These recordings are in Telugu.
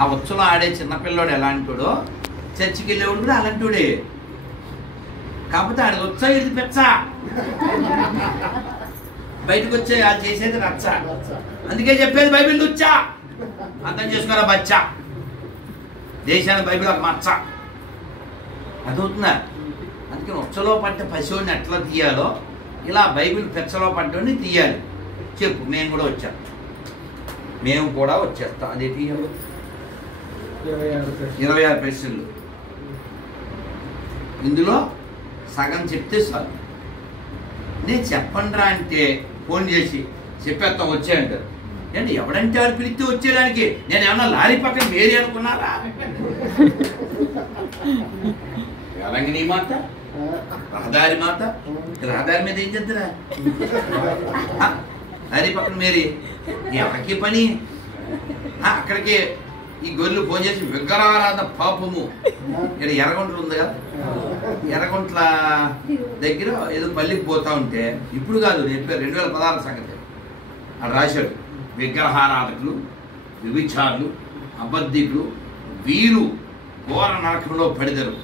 ఆ ఉత్సవం ఆడే చిన్నపిల్లోడు ఎలాంటివాడో చర్చికి వెళ్ళేవాడు కూడా అలాంటివాడే. కాకపోతే ఆడికి ఉత్సవం ఇది పెచ్చ, బయటకు వచ్చే అది చేసేది రచ్చ. అందుకే చెప్పేది బైబిల్ దుచ్చా, అర్థం చేసుకోరా బచ్చా. దేశానికి బైబిల్ ఒక మచ్చ, అదవుతుందా? అందుకని ఉచ్చలో పట్టే పశువుని ఎట్లా తీయాలో ఇలా బైబిల్ పెచ్చలో పడ్డని తీయాలి. చెప్పు, మేము కూడా వచ్చాం, మేము కూడా వచ్చేస్తాం. అదే తీయాలి 26 ప్రశ్నలు. ఇందులో సగం చెప్తే చాలు. నేను చెప్పండిరా అంటే ఫోన్ చేసి చెప్పేస్తాం వచ్చాయంటారు. నేను ఎవడంటే వారు పిలిస్తే వచ్చేదానికి నేను ఏమన్నా లారీ పక్కన మేరీ అనుకున్నారా? రంగిణీ మాత, రహదారి మాత, రహదారి మీద ఏం చేద్దరా? లారీ పక్కన మేరీ ఎవరికి పని? అక్కడికి ఈ గొర్రెలు ఫోన్ చేసి విగ్రహారాధన పాపము. ఇక్కడ ఎర్రగుంటలు ఉంది కదా, ఎర్రగుంట్ల దగ్గర ఏదో పల్లికి పోతా ఉంటే, ఇప్పుడు కాదు నేను 2016 సంగతి అది రాశాడు. విగ్రహారాధకులు, వ్యభిచారులు, అబద్ధికులు వీరు ఘోర నరకంలో పడిదరు.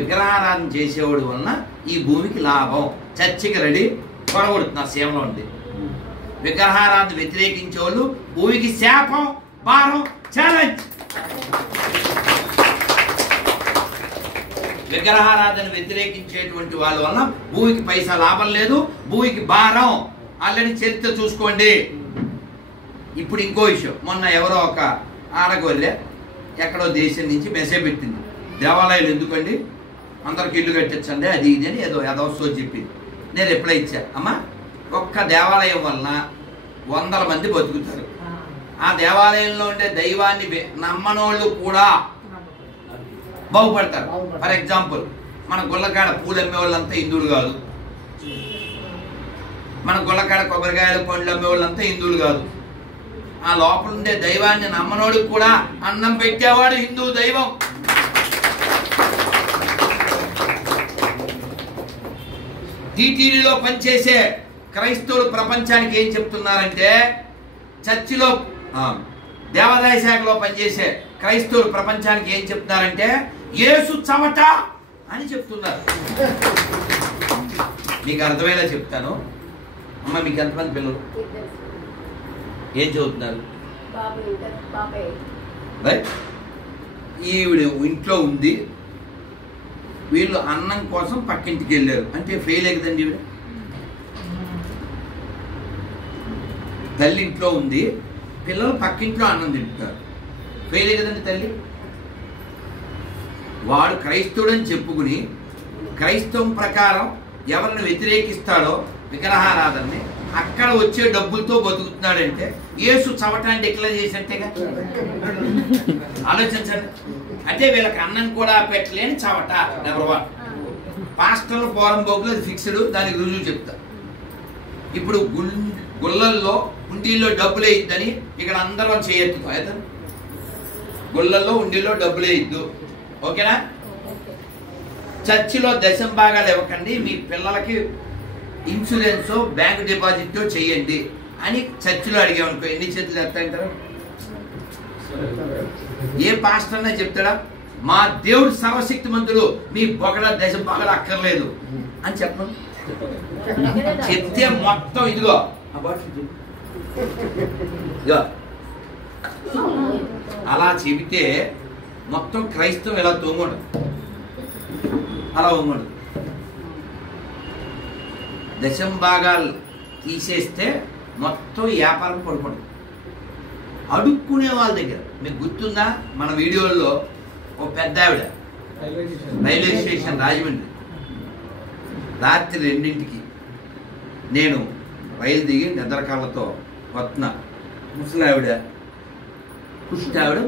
విగ్రహారాధన చేసేవాడు వలన ఈ భూమికి లాభం. చర్చికి రెడీ కొడగొడుతున్నా సేవలో ఉంది. విగ్రహారాధన వ్యతిరేకించే వాళ్ళు భూమికి శాపం, భారం, ఛాలెంజ్. విగ్రహారాధన వ్యతిరేకించేటువంటి వాళ్ళ వలన భూమికి పైసా లాభం లేదు, భూమికి భారం. ఆల్రెడీ చరిత్ర చూసుకోండి. ఇప్పుడు ఇంకో విషయం, మొన్న ఎవరో ఒక ఆడగొల్లె ఎక్కడో దేశం నుంచి మెసేజ్ పెట్టింది, దేవాలయాలు ఎందుకండి, అందరికి ఇల్లు కట్టించండి అది ఇది అని ఏదో చెప్పింది. నేను రిప్లై ఇచ్చా, అమ్మా ఒక్క దేవాలయం వలన 100 మంది బతుకుతారు. ఆ దేవాలయంలో ఉండే దైవాన్ని నమ్మనోళ్ళు కూడా బాగుపడతారు. ఫర్ ఎగ్జాంపుల్, మన గుళ్ళకాడ పూలు అమ్మే వాళ్ళంతా హిందువులు కాదు, మన గుళ్ళకాడ కొబ్బరికాయలు పండ్లు అమ్మే వాళ్ళంతా హిందువులు కాదు. ఆ లోపల ఉండే దైవాన్ని నమ్మనోడికి కూడా అన్నం పెట్టేవాడు హిందూ దైవం. టీటీడీలో పనిచేసే క్రైస్తవులు ప్రపంచానికి ఏం చెప్తున్నారంటే, చర్చిలో దేవాదాయ శాఖలో పనిచేసే క్రైస్తవులు ప్రపంచానికి ఏం చెప్తున్నారంటే యేసు చవట అని చెప్తున్నారు. మీకు అర్థమయ్యేలా చెప్తాను. అమ్మ మీకు ఎంతమంది పిల్లలు, ఏం చదువుతున్నారు? ఈవిడ ఇంట్లో ఉంది, వీళ్ళు అన్నం కోసం పక్కింటికి వెళ్ళారు అంటే ఫెయిల్ అయ్యిందండి. ఈవిడ తల్లి ఇంట్లో ఉంది, పిల్లలు పక్కింట్లో అన్నం తింటున్నారు, ఫెయిల్ కదండి తల్లి. వాడు క్రైస్తవుడు అని చెప్పుకుని క్రైస్తవం ప్రకారం ఎవరిని వ్యతిరేకిస్తాడో విగ్రహారాధనని, అక్కడ వచ్చే డబ్బులతో బతుకుతున్నాడంటే యేసు చవటాన్ని డిక్లేర్ చేసినట్టేగా. ఆలోచించండి. అంటే వీళ్ళకి అన్నం కూడా పెట్టలేని చవట నెంబర్ 1. పాస్టర్లు పోరం బోకులు అది ఫిక్స్డ్, దానికి రుజువు చెప్తా. ఇప్పుడు గుళ్ళల్లో ఉండిల్లో డబ్బులు వేయద్దని ఇక్కడ అందరూ చేయొద్దు. అయితే గుళ్ళల్లో ఉండిల్లో డబ్బులు వేయద్దు, ఓకేనా? చర్చిలో దశం భాగాలు ఇవ్వకండి, మీ పిల్లలకి ఇన్సూరెన్స్ బ్యాంక్ డిపాజిట్ చేయండి అని చర్చిలో అడిగామనుకో ఎన్ని చేతులు ఎత్తాయంటారు? ఏ పాస్టర్ అనే చెప్తాడా మా దేవుడు సర్వశక్తిమంతుడు, మీ బొగడ దశం భాగాలు అక్కర్లేదు అని చెప్పను. చెప్తే మొత్తం ఇదిగో అలా చెబితే మొత్తం క్రైస్తవం ఇలా తొంగడు, అలా ఒంగడు. దశం భాగాలు తీసేస్తే మొత్తం వ్యాపారం పడుకోండి. అడుక్కునే వాళ్ళ దగ్గర మీకు గుర్తుందా, మన వీడియోల్లో ఓ పెద్ద ఆవిడ రైల్వే స్టేషన్ రాజమండ్రి రాత్రి 2ంటికి నేను రైలు దిగి నిద్రకాళ్ళతో వస్తున్నా. ముసలావిడ,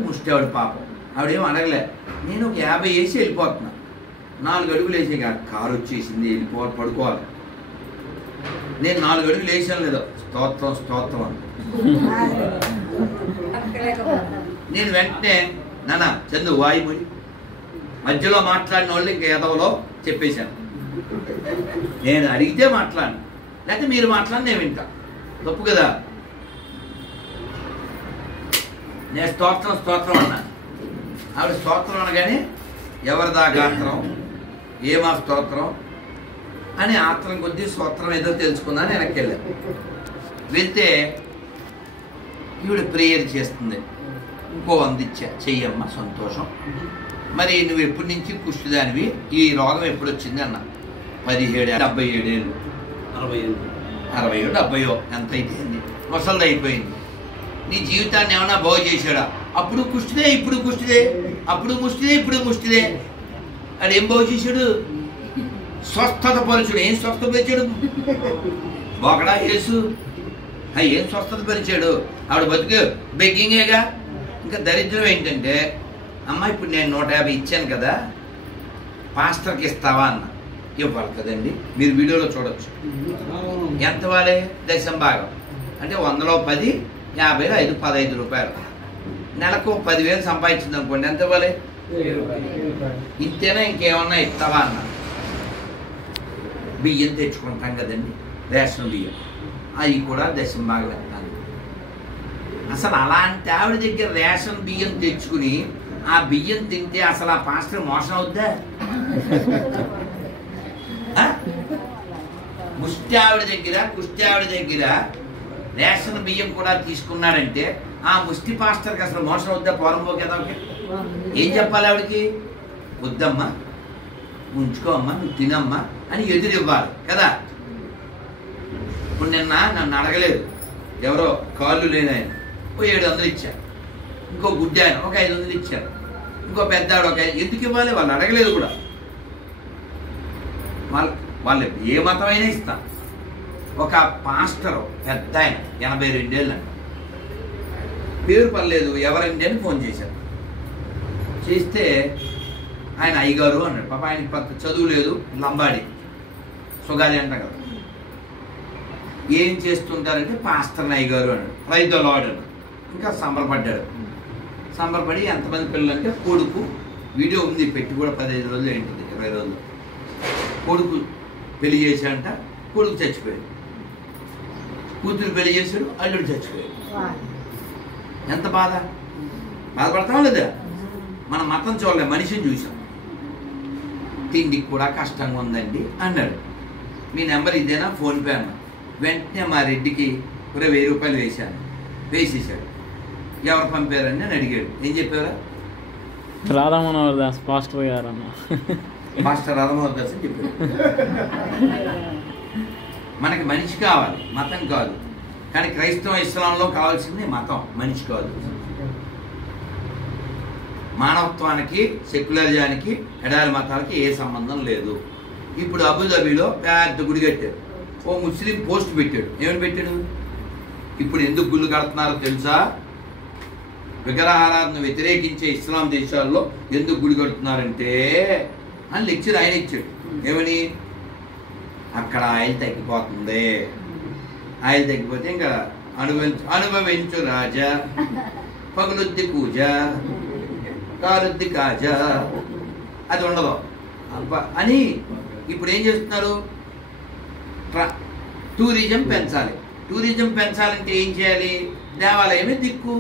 ముష్టావిడ పాపం, ఆవిడేం అడగలే. నేను ఒక 50 వేసి వెళ్ళిపోతున్నా. 4 అడుగులు వేసే కారు వచ్చేసింది, వెళ్ళిపోవాలి పడుకోవాలి. నేను 4 అడుగులు వేసాను లేదో స్తోత్రం స్తోత్రం అని. నేను వెంటనే నాన్న చందు వాయుమొడి మధ్యలో మాట్లాడిన వాళ్ళు ఇంకా ఎదవలో చెప్పేశాను. నేను అడిగితే మాట్లాడు, లేకపోతే మీరు మాట్లాడి నేను వింటా, తప్పు కదా. నేను స్తోత్రం అన్నాను. ఆవిడ స్తోత్రం అనగానే ఎవరిదా గాత్రం, ఏమా స్తోత్రం అని ఆత్రం కొద్దీ స్తోత్రం ఏదో తెలుసుకుందాని వెనక్కి వెళ్ళాను. వెళ్తే ఈవిడ ప్రేయర్ చేస్తుంది. ఇంకో 100 ఇచ్చా, చెయ్యమ్మ సంతోషం. మరి నువ్వు ఎప్పటి నుంచి కుష్టిదానివి, ఈ రోగం ఎప్పుడు వచ్చింది అన్న. 17, 77 ఏళ్ళు, 60 70 ఎంత అయిపోయింది, ముసలిది అయిపోయింది. నీ జీవితాన్ని ఏమన్నా బాగు చేశాడా? అప్పుడు కుష్టిదే, ఇప్పుడు కుష్టిదే, అప్పుడు ముష్టిదే, ఇప్పుడు ముష్టిదే. అది ఏం బాగు చేశాడు? స్వస్థత పరుచుడు. ఏం స్వస్థత పరిచాడు? బొకడా యేసు ఏం స్వస్థత పరిచాడు? ఆవిడ బతుకు బెగ్గింగేగా. ఇంకా దరిద్రం ఏంటంటే, అమ్మ ఇప్పుడు నేను 150 ఇచ్చాను కదా, పాస్టర్కి ఇస్తావా అన్న. ఇవ్వాలి కదండి, మీరు వీడియోలో చూడొచ్చు. ఎంత ఇవ్వాలి? దశం భాగం అంటే 100లో 10, 50లో 5, 15 రూపాయలు. నెలకు 10,000 సంపాదించింది అనుకోండి, ఎంత ఇవ్వాలి? ఇంతేనా, ఇంకేమన్నా ఇస్తావా అన్న. బియ్యం తెచ్చుకుంటాం కదండి, రేషన్ బియ్యం, అవి కూడా దశం భాగం ఇస్తాను. అసలు అలాంటి ఆవిడ దగ్గర రేషన్ బియ్యం తెచ్చుకుని ఆ బియ్యం తింటే అసలు ఆ పాస్టర్ మోసం అవుద్దా? ముష్టి ఆవిడ దగ్గర రేషన్ బియ్యం కూడా తీసుకున్నాడంటే ఆ ముష్టి పాస్టర్కి అసలు మోసం అవుద్దా? పోరంపోకేదా? ఏం చెప్పాలి ఆవిడకి? వద్దమ్మా, ఉంచుకో అమ్మా, నువ్వు తినమ్మా అని ఎదురివ్వాలి కదా. ఇప్పుడు నిన్న నన్ను అడగలేదు, ఎవరో కాళ్ళు లేని ఆయన ఓ 700 ఇచ్చారు, ఇంకో గుడ్డి ఆయన ఒక 500 ఇచ్చారు, ఇంకో పెద్ద ఆవిడ ఒక ఎందుకు ఇవ్వాలి? వాళ్ళు అడగలేదు కూడా. వాళ్ళు ఏ మతమైనా ఇస్తా. ఒక పాస్టర్ పెద్ద ఆయన 82 ఏళ్ళు అంట, పేరు పర్లేదు, ఎవరండి అని ఫోన్ చేశారు. చేస్తే ఆయన అయ్యగారు అన్నాడు. పాప ఆయనకి పెద్ద చదువు లేదు, లంబాడి సుగాలి అంట కదా. ఏం చేస్తుంటారంటే పాస్టర్ అయ్యగారు అన్నాడు. ప్రైజ్ ద లార్డ్ అన్నాడు. ఇంకా సంబరపడ్డాడు. సంబరపడి ఎంతమంది పిల్లలు అంటే, కొడుకు వీడియో ఉంది పెట్టి కూడా 15 రోజులు ఏంటిది 20 రోజులు. కొడుకు పెళ్లి చేశాడంట, కొడుకు చచ్చిపోయాడు. కూతురు పెళ్లి చేశాడు, అల్లుడు చచ్చిపోయాడు. ఎంత బాధపడతాం లేదా? మన మతం చూడలే, మనిషిని చూసాం. తిండికి కూడా కష్టంగా ఉందండి అన్నాడు. మీ నెంబర్ ఇదేనా? ఫోన్పే అన్నా. వెంటనే మా రెడ్డికి ఒక 1000 రూపాయలు వేసేసాడు. ఎవరు పంపారని అని అడిగాడు. ఏం చెప్పారా? రాధామోహన్ దాస్ పాస్టర్ గారన్న. మాస్టర్ రాధామోహన్ దాస్ అని చెప్పారు. మనకి మనిషి కావాలి, మతం కాదు. కానీ క్రైస్తవ ఇస్లాంలో కావాల్సింది మతం, మనిషి కాదు. మానవత్వానికి సెక్యులరిజానికి ఎడారి మతాలకి ఏ సంబంధం లేదు. ఇప్పుడు అబుదాబిలో పెద్ద గుడి కట్టారు. ఓ ముస్లిం పోస్ట్ పెట్టాడు. ఏమని పెట్టాడు? ఇప్పుడు ఎందుకు గుళ్ళు కడుతున్నారో తెలుసా? విగ్రహారాధన వ్యతిరేకించే ఇస్లాం దేశాల్లో ఎందుకు గుడి కడుతున్నారంటే అని లెక్చర్ ఆయన ఇచ్చాడు. ఏమని? అక్కడ ఆయిల్ తగ్గిపోతుంది, ఆయిల్ తగ్గిపోతే ఇంకా అనుభవించు రాజా, పగులుద్ది పూజ, కాలుద్ది కాజా, అది ఉండదు అని. ఇప్పుడు ఏం చేస్తున్నారు? టూరిజం పెంచాలి. టూరిజం పెంచాలంటే ఏం చేయాలి? దేవాలయమే దిక్కు.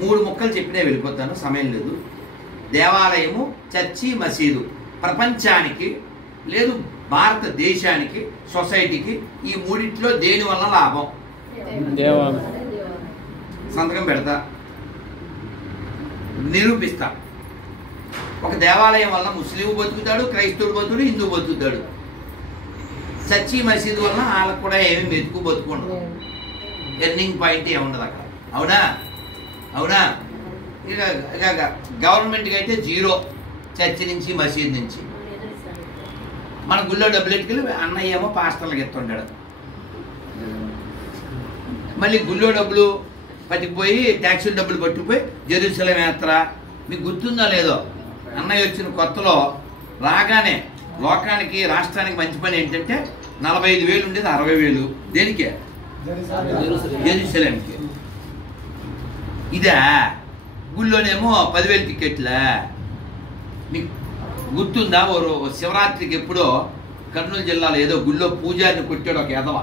3 ముక్కలు చెప్పినా వెళ్ళిపోతాను, సమయం లేదు. దేవాలయము, చర్చి, మసీదు. ప్రపంచానికి లేదు భారతదేశానికి, సొసైటీకి ఈ 3 దేని వల్ల లాభం? సంతకం పెడతా, నిరూపిస్తా. ఒక దేవాలయం వల్ల ముస్లిం బతుకుతాడు, క్రైస్తవుడు బతుకుతాడు, హిందూ బతుకుతాడు. చర్చి మసీదు వల్ల వాళ్ళకు కూడా ఏమి మెతుకు బతుకుండదు, ఎర్నింగ్ పాయింట్ ఏముండదు అక్కడ. అవునా? ఇక గవర్నమెంట్కి అయితే 0, చర్చి నుంచి మసీదు నుంచి. మన గుళ్ళో డబ్బులు ఎట్టుకెళ్ళి అన్నయ్య ఏమో పాస్టర్లకు ఎత్తుంటాడు. మళ్ళీ గుళ్ళో డబ్బులు పట్టుకుపోయి, ట్యాక్సీల డబ్బులు పట్టుకుపోయి జెరూసలేం యాత్ర. మీకు గుర్తుందో లేదో, అన్నయ్య వచ్చిన కొత్తలో రాగానే లోకానికి, రాష్ట్రానికి మంచి పని ఏంటంటే 45,000 ఉండేది 60,000. దేనికే? జెరూసలేంకి. ఇదా? గుళ్ళోనేమో 10,000 టికెట్లా. మీకు గుర్తుందా? ఓ శివరాత్రికి ఎప్పుడో కర్నూలు జిల్లాలో ఏదో గుళ్ళో పూజారిని కొట్టాడు ఒక ఎదవ.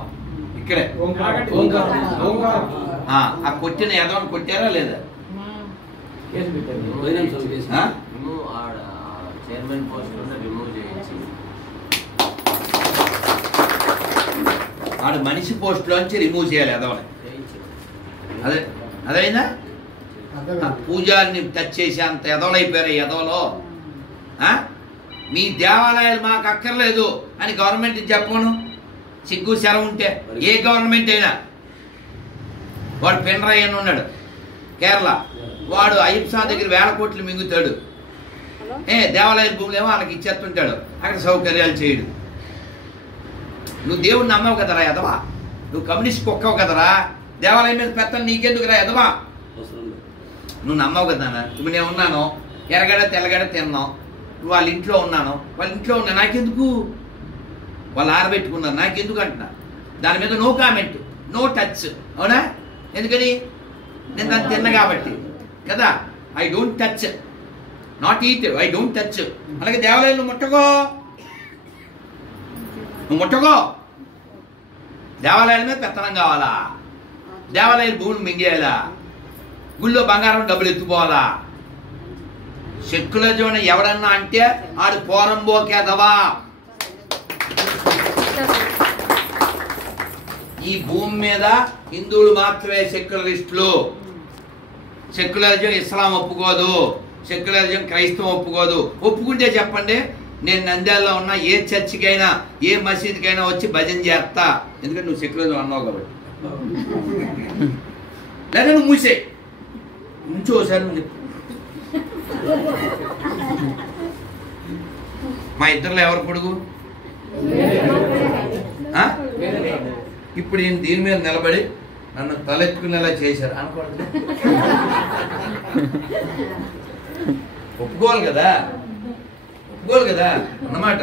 ఇక్కడే ఆ కొట్టిన ఎదవని కొట్టారా లేదా? చైర్మన్ పోస్ట్ రిమూవ్ చేయించి ఆడు మనిషి పోస్ట్ లోంచి రిమూవ్ చేయాలి ఎదవని. అదే అదైందా? పూజారిని టచ్ చేసి అంత ఎదవలైపోయారు ఎదవలో. మీ దేవాలయాలు మాకు అక్కర్లేదు అని గవర్నమెంట్ చెప్పను. సిగ్గు సెలవు ఉంటే ఏ గవర్నమెంట్ అయినా. వాడు పినరయ్య అని ఉన్నాడు కేరళ, వాడు అయ్యప్ప దగ్గర 1000 కోట్లు మింగుతాడు. దేవాలయ భూములు ఏమో వాళ్ళకి ఇచ్చేస్తుంటాడు, అక్కడ సౌకర్యాలు చేయడు. నువ్వు దేవుడిని నమ్మవు కదరా ఎదవా, నువ్వు కమ్యూనిస్ట్ కుక్కవు కదరా, దేవాలయం మీద పెత్తను నీకెందుకురా ఎదవా, నువ్వు నమ్మవు కదా. ఇప్పుడు నేను ఉన్నాను, ఎర్రగడ్డ తెల్లగడ్డ తిన్నాం, వాళ్ళ ఇంట్లో ఉన్నాను, వాళ్ళ ఇంట్లో ఉన్నా నాకెందుకు, వాళ్ళు ఆరబెట్టుకున్నారు నాకెందుకు అంటున్నా. దాని మీద నో కామెంట్, నో టచ్. అవునా? ఎందుకని? నేను దాన్ని తిన్నా కాబట్టి కదా. I don't touch, not eat, I don't touch. అలాగే దేవాలయం నువ్వు ముట్టకో, నువ్వు ముట్టకో. దేవాలయాల మీద పెత్తనం కావాలా, దేవాలయాల భూమిని మింగేయాలా, గుళ్ళో బంగారం డబ్బులు ఎత్తుకోవాలా. సెక్యులరిజం ఎవడన్నా అంటే ఆడు పోరంబోకేదవా. ఈ భూమి మీద హిందువులు మాత్రమే సెక్యులరిస్టులు. సెక్యులరిజం ఇస్లాం ఒప్పుకోదు, సెక్యులరిజం క్రైస్తవం ఒప్పుకోదు. ఒప్పుకుంటే చెప్పండి, నేను నంద్యాలలో ఉన్న ఏ చర్చికైనా ఏ మసీదుకైనా వచ్చి భజన చేస్తా. ఎందుకంటే నువ్వు సెక్యులరిజం అన్నావు కాబట్టి. లేదా నువ్వు మూసే ఉంచు ఒకసారి నువ్వు చెప్పు. మా ఇద్దరులో ఎవరు పొడుగు? ఇప్పుడు ఈయన దీని మీద నిలబడి నన్ను తలెత్తుకునేలా చేశారు అనకూడదు. ఒప్పుకోవాలి కదా, ఒప్పుకోవాలి కదా అన్నమాట.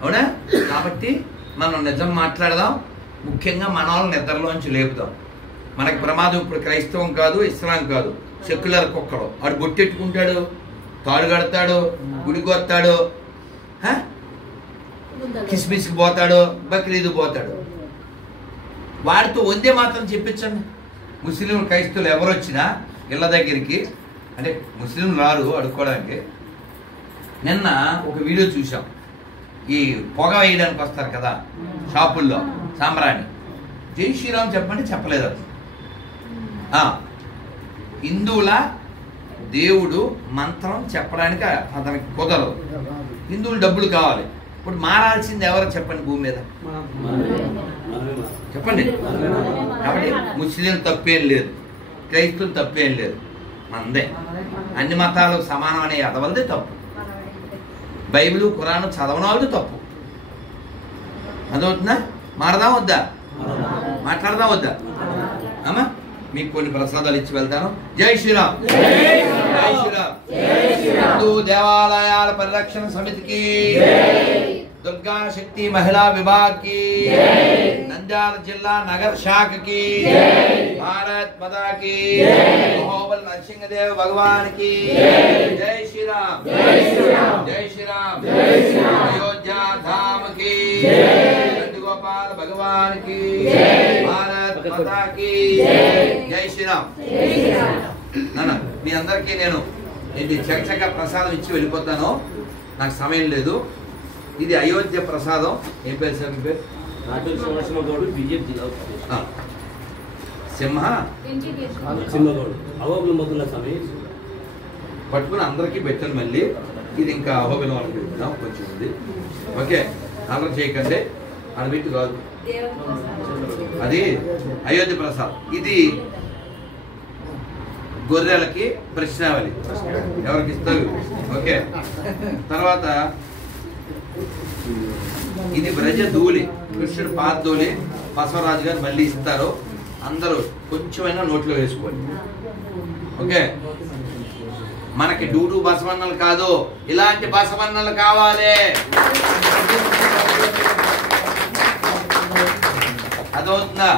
అవునా? కాబట్టి మనం నిజం మాట్లాడదాం. ముఖ్యంగా మన వాళ్ళని నిద్రలోంచి లేపుదాం. మనకి ప్రమాదం ఇప్పుడు క్రైస్తవం కాదు, ఇస్లాం కాదు, సెక్యులర్ కుక్కడు. వాడు బొట్టెట్టుకుంటాడు, తాడు కడతాడు, గుడికి వస్తాడు, కిస్మిస్కి పోతాడు, బక్రీదు పోతాడు. వాడితో వందే మాత్రం చెప్పించండి. ముస్లింలు క్రైస్తవులు ఎవరు వచ్చినా ఇళ్ళ దగ్గరికి, అంటే ముస్లింలు రారు అడుక్కోవడానికి. నిన్న ఒక వీడియో చూసాం, ఈ పొగ వేయడానికి వస్తారు కదా షాపుల్లో సాంబ్రాణి. జై శ్రీరామ్ చెప్పండి, చెప్పలేదు. అది హిందువుల దేవుడు మంత్రం చెప్పడానికి అతనికి కుదరదు. హిందువులు డబ్బులు కావాలి. ఇప్పుడు మారాల్సింది ఎవరో చెప్పండి భూమి మీద, చెప్పండి. కాబట్టి ముస్లిం తప్పేం లేదు, క్రైస్తవులు తప్పేం లేదు, మందే. అన్ని మతాలు సమానం అనే అదవలదే తప్పు. బైబిల్ ఖురాను చదవనది తప్పు. అదవుతుందా? మారదాం వద్దా? మాట్లాడదాం వద్దా? అమ్మా మీకు కొన్ని ప్రసాదాలు ఇచ్చి వెళ్తాను. జై శ్రీరామ్. జై శ్రీరామ్. హిందూ దేవాలయాల పరిరక్షణ సమితికి, దుర్గా శక్తి మహిళా విభాగ్ కి, నంద్యాల జిల్లా నగర శాఖ కి, భారత్ మాతా కి, మహోబల్ నరసింహదేవ్ భగవాన్ కి జై శ్రీరామ్. జై శ్రీరామ్. అయోధ్య ధామ్ కి, గోపాల్ భగవాన్ కి, భారత్ మాతా కి జై శ్రీరామ్. నాన్న మీ అందరికీ నేను ఇది చకచక ప్రసాదం ఇచ్చి వెళ్ళిపోతాను, నాకు సమయం లేదు. ఇది అయోధ్య ప్రసాదం. ఏం పేరు సార్ మీ పేరు? సింహ పట్టుకుని అందరికీ పెట్టాను. మళ్ళీ ఇది ఇంకా అహోబిలం వాళ్ళకి పెట్టుకున్నాం, కొంచెం ఉంది. ఓకే, అందరూ చేయకండి, అది పెట్టి కాదు, అది అయోధ్య ప్రసాద్. ఇది గొర్రెలకి ప్రశ్నావళి, ఎవరికి ఇస్తారు. ఓకే, తర్వాత ఇది బ్రజ ధూళి, కృష్ణుడు పాదధూళి, బసవరాజు గారు మళ్ళీ ఇస్తారు. అందరూ కొంచెమైనా నోట్లో వేసుకోండి. ఓకే, మనకి డూడు బసవన్నలు కాదు, ఇలాంటి బసవన్నలు కావాలి. అదవుతుందా?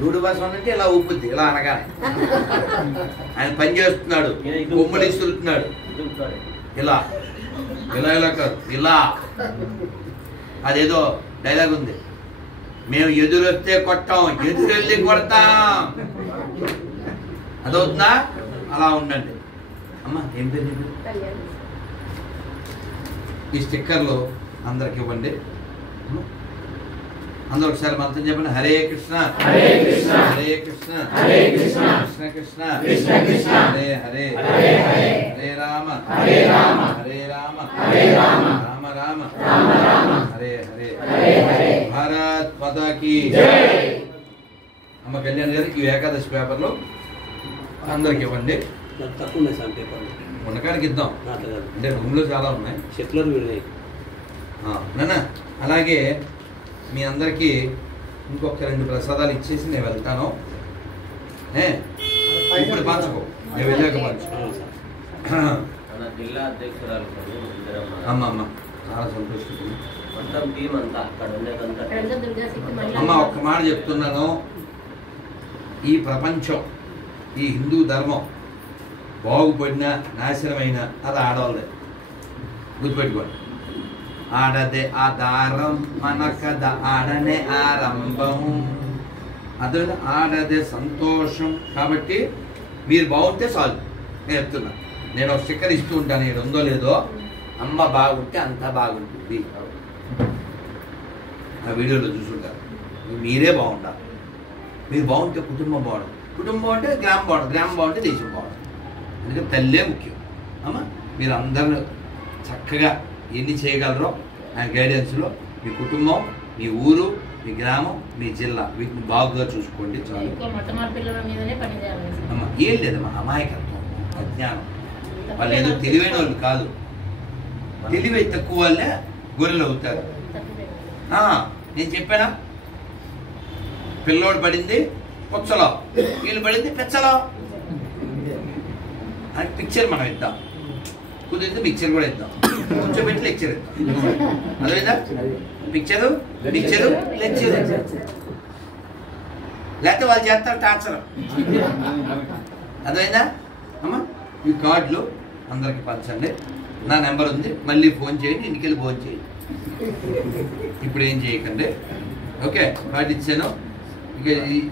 డూడు బసవన్న అంటే ఇలా ఊపుద్ది, ఇలా అనగానే ఆయన పని చేస్తున్నాడు, కొమ్ములు ఇస్తున్నాడు, ఇలా ఇలా ఇలా కాదు, ఇలా. అదేదో డైలాగ్ ఉంది, మేము ఎదురొస్తే కొట్టాం, ఎదురెళ్ళి కొడతాం. అదవుతుందా? అలా ఉండండి. అమ్మ ఏం పేరు నీ పేరు? ఈ స్టిక్కర్లు అందరికి ఇవ్వండి. అందరూ ఒకసారి మంత్రం చెప్పండి. హరే కృష్ణ హరే కృష్ణ హరే కృష్ణ హరే కృష్ణ కృష్ణ కృష్ణ కృష్ణ కృష్ణ హరే హరే హరే హరే హరే రామ హరే రామ హరే రామ హరే రామ రామ రామ రామ రామ హరే హరే హరే హరే. భారత్ మాతా కీ జై. అమ్మ కళ్యాణ్ గారికి ఈ ఏకాదశి పేపర్లో అందరికి ఇవ్వండి. ఉన్నకాడికి ఇద్దాం, అంటే రూమ్లో చాలా ఉన్నాయి చెట్లు. నాన్న అలాగే మీ అందరికీ ఇంకొక 2 ప్రసాదాలు ఇచ్చేసి నేను వెళ్తాను. ఇప్పుడు పంచుకో, నేను వెళ్ళాక పంచుకో. జిల్లా అధ్యక్షురాలు అమ్మ అమ్మ చాలా సంతోషం. అమ్మ ఒక్క మాట చెప్తున్నాను, ఈ ప్రపంచం ఈ హిందూ ధర్మం బాగుపడిన నాశనమైన అది ఆడవాళ్ళదే. గుర్తుపెట్టుకోండి. ఆడదే ఆధారం మన కథ ఆడనే ఆరంభం. అదే ఆడదే సంతోషం. కాబట్టి మీరు బాగుంటే చాలు. నేను చెప్తున్నా, నేను ఒక స్టిక్కర్ ఇస్తూ ఉంటాను, ఇది ఉందో లేదో. అమ్మ బాగుంటే అంతా బాగుంటుంది. ఆ వీడియోలో చూసుంటారు. మీరే బాగుండాలి. మీరు బాగుంటే కుటుంబం బాగుంటుంది, కుటుంబం అంటే గ్రామం బాగుంటుంది, గ్రామం బాగుంటే దేశం బాగుంటుంది. అందుకే తల్లే ముఖ్యం. అమ్మ మీరు అందరూ చక్కగా ఎన్ని చేయగలరో నా గైడెన్స్లో మీ కుటుంబం, మీ ఊరు, మీ గ్రామం, మీ జిల్లా వీటిని బాగుగా చూసుకోండి చాలు. అమ్మ ఏం లేదమ్మా, అమాయకత్వం, అజ్ఞానం. వాళ్ళు ఏదో తెలివైన వాళ్ళు కాదు, తెలివై తక్కువ వాళ్ళే గొర్రెలు అవుతారు. నేను చెప్పానా, పిల్లోడు పడింది పుచ్చలో, వీళ్ళు పడింది పెచ్చలో అని పిక్చర్ మనం ఇద్దాం. కుదిరితే మిక్చర్ కూడా ఇద్దాం, కొంచెం పెట్టి లెక్చర్ ఇద్దాం. అదేవిధంగా పిక్చరు పిక్చరు లెక్చర్, లేకపోతే వాళ్ళు చేస్తారు టార్చర్. అదేవిధంగా అమ్మ ఈ కార్డులు అందరికి పంచండి. నా నెంబర్ ఉంది, మళ్ళీ ఫోన్ చేయండి, ఇంటికి వెళ్ళి ఫోన్ చేయండి. ఇప్పుడు ఏం చేయకండి. ఓకే, కార్డు ఇచ్చాను. ఇక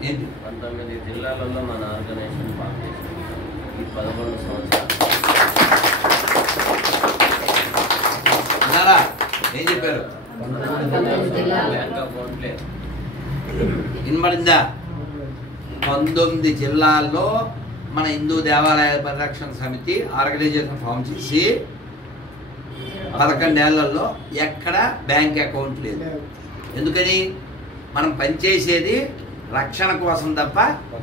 ఏంటి 19 జిల్లాలలో మన ఆర్గనైజేషన్ పార్టిసిపేట్ ఈ 11 సంవత్సరాలు ఏం చెప్పారు? బ్యాంక్ అకౌంట్లే వినబడిందా? 19 జిల్లాల్లో మన హిందూ దేవాలయాల పరిరక్షణ సమితి ఆర్గనైజేషన్ ఫామ్ చేసి 11 ఏళ్లలో ఎక్కడ బ్యాంక్ అకౌంట్ లేదు. ఎందుకని? మనం పనిచేసేది రక్షణ కోసం తప్ప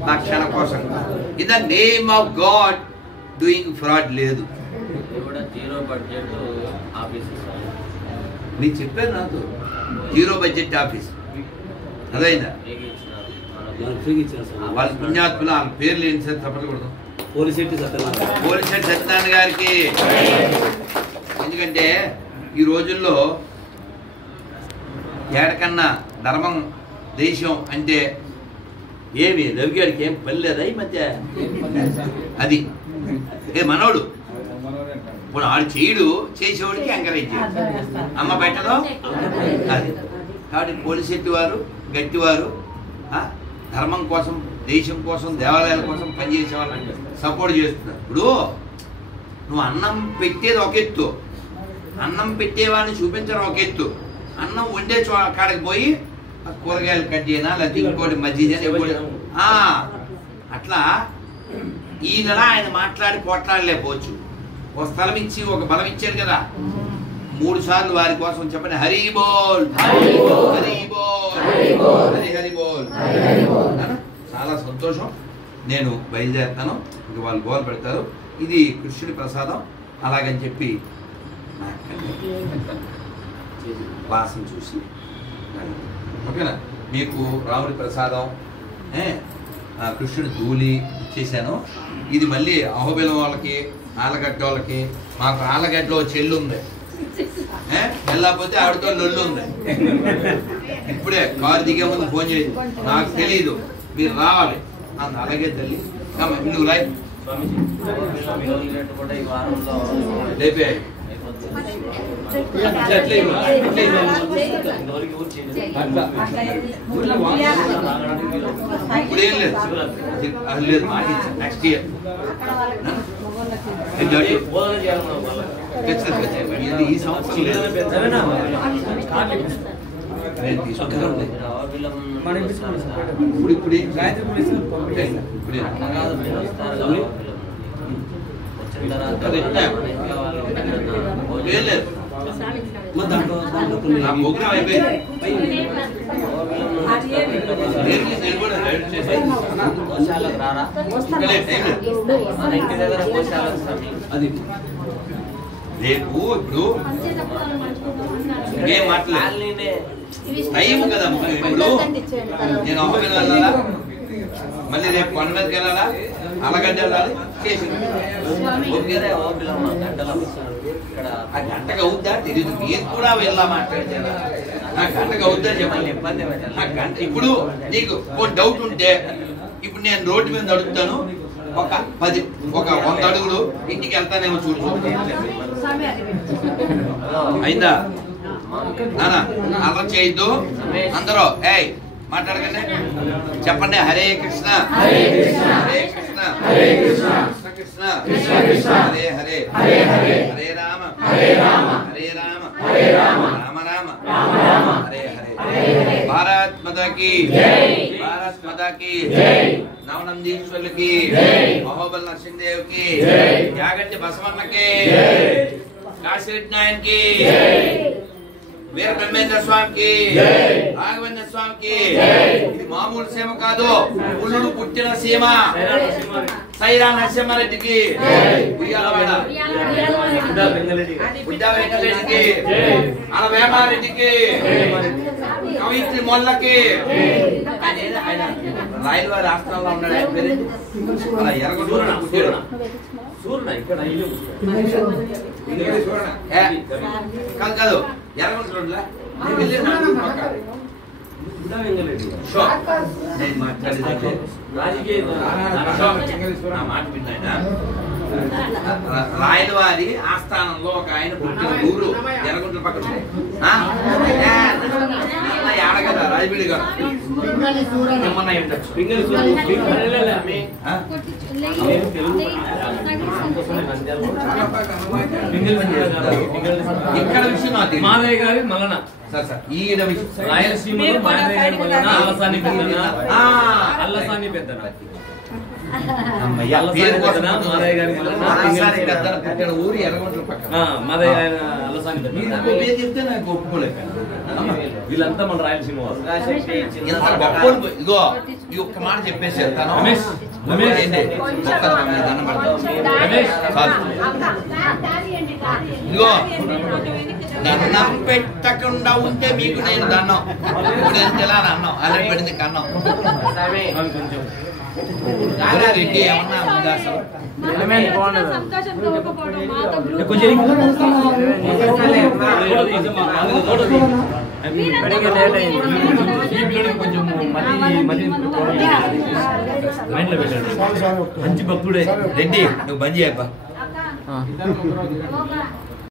రక్షణ కోసం కాదు. In the name of God doing fraud లేదు. జీరో బడ్జెట్ ఆఫీస్ మీరు చెప్పారు నాతో, జీరో బడ్జెట్ ఆఫీస్. అదైందా? వాళ్ళ పుణ్యాత్ములు, వాళ్ళ పేర్లు ఏంటి సార్? తప్పకూడదు. పోలిశెట్టి సత్యనారాయణ గారికి. ఎందుకంటే ఈ రోజుల్లో ఏడకన్నా ధర్మం దేశం అంటే ఏమి రవిగాడికి ఏం పని లేదా ఈ మధ్య? అది ఏ మనోడు ఇప్పుడు ఆడు చేయడు, చేసేవాడికి ఎంకరేజ్ చేయడు. అమ్మ పెట్టడం అది. కాబట్టి పోలిశెట్టి వారు గట్టివారు ధర్మం కోసం, దేశం కోసం, దేవాలయాల కోసం పనిచేసే వాళ్ళని సపోర్ట్ చేస్తున్నారు. ఇప్పుడు నువ్వు అన్నం పెట్టేది ఒక ఎత్తు, అన్నం పెట్టేవాడిని చూపించడం ఒక ఎత్తు, అన్నం వండే కాడికి పోయి కూరగాయలు కట్ చేయనా, లేకపోతే ఇంకోటి మజ్జిగ అట్లా ఈ నెల ఆయన మాట్లాడి పోట్లాడలేకపోవచ్చు. ఒక స్థలం ఇచ్చి ఒక బలం ఇచ్చారు కదా, 3 సార్లు వారి కోసం చెప్పండి. హరి బోల్ హరి బోల్ హరి హరి బోల్. చాలా సంతోషం. నేను బయలుదేరుతాను, ఇంక వాళ్ళు గోలు పెడతారు. ఇది కృష్ణుడి ప్రసాదం అలాగని చెప్పి వాసన చూసి ఓకేనా. మీకు రాముడి ప్రసాదం, కృష్ణుడి ధూళి ఇచ్చేసాను. ఇది మళ్ళీ అహోబిలం వాళ్ళకి, ఆలగడ్డ వాళ్ళకి. మాకు ఆలగడ్డలో చెల్లు ఉంది, వెళ్ళకపోతే ఆవిడతో లొల్లు ఉంది. ఇప్పుడే కారు దిగే ముందు ఫోన్ చేసి నాకు తెలీదు, మీరు రావాలి అంత. అలాగే తల్లి నువ్వు రాయి కూడా ఈ వారంలో లేపే ఇప్పుడేం లేదు అది లేదు మాట నెక్స్ట్ ఇయర్ ఈ సంవత్సరం లేదు ఇప్పుడు నా ప్రోగ్రామ్ అయిపోయింది రేపు ఇప్పుడు ఏం మాట్లాడలేదు టైం కదా ఇప్పుడు నేను అమ్మ మీద వెళ్ళాలా మళ్ళీ రేపు కొండ మీదకి వెళ్ళాలా అలగడ్డ వెళ్ళాలి చేసింది ఆ గంటకు అవుద్దా తెలియదు మీరు కూడా వెళ్ళా మాట్లాడారా నా గంటకు అవుద్దా చెప్పాలి ఇబ్బంది ఇప్పుడు నీకు ఒక డౌట్ ఉంటే ఇప్పుడు నేను రోడ్డు మీద నడుపుతాను ఒక 100 అడుగులు ఇంటికి వెళ్తానేమో చూడు అయిందా నానా అలా చేయొద్దు అందరూ ఏయ్ మాట్లాడకండి చెప్పండి హరే కృష్ణ హరే కృష్ణ కృష్ణ కృష్ణ హరే హరే హరే రామ హరే రామ రామ రామ హరే హరే భారత్ మాతా కీ భారత్ మాతా కీ నవనందీశ్వరులకి మహోబల్ నరసింహదేవ్ కి యాగంటి బసవన్నకి కాశీరెడ్డి నాయన్కి వీర బ్రహ్మేంద్ర స్వామికి రాఘవేంద్ర స్వామికి ఇది మామూలు సీమ కాదు పుల్లుడు పుట్టిన సీమ సైరా నరసింహారెడ్డికి ఉయ్యాలవాడ బుడ్డా వెంకటరెడ్డికి అల వేమారెడ్డికి కవిత్రి మొల్లకి రాయల వారి ఆస్థానంలో ఉన్నాడు ఆయన పేరు అలా ఎరగూరు కాదు ఎరగొంటున్నా రాయలవారి ఆస్థానంలో ఒక ఆయన పుట్టిన ఊరు ఎర్రగుంట్ల పక్కన ఆడ కదా రాజబీడి గారు ఇక్కడ విషయం మాదయ్య గారి మలన ఈడ విషయం రాయలసీమలో మాదయ్య గారి మలన అల్లసాని పెద్దన అల్లసాని పెద్దన మాదయ్య గారి పుట్టిన ఊరు ఎర్రగుంట్ల పక్కన మాదయ్య అల్లసాని పెద్దన చెప్తే నాకు ఒప్పుకోలేదు వీళ్ళంతా మన రాయలసీమ వారు. ఇగో ఈ ఒక్క మాట చెప్పేసి వెళ్తాను ఇగో దండం పెట్టకుండా ఉంటే మీకు నేను దండం ఎలా అన్నం అలా పెడింది కన్నం రెడ్డి ఏమన్నా ఉందా అసలు మంచి భక్తుడే రెడ్డి నువ్వు బంద్ చేయబ్బా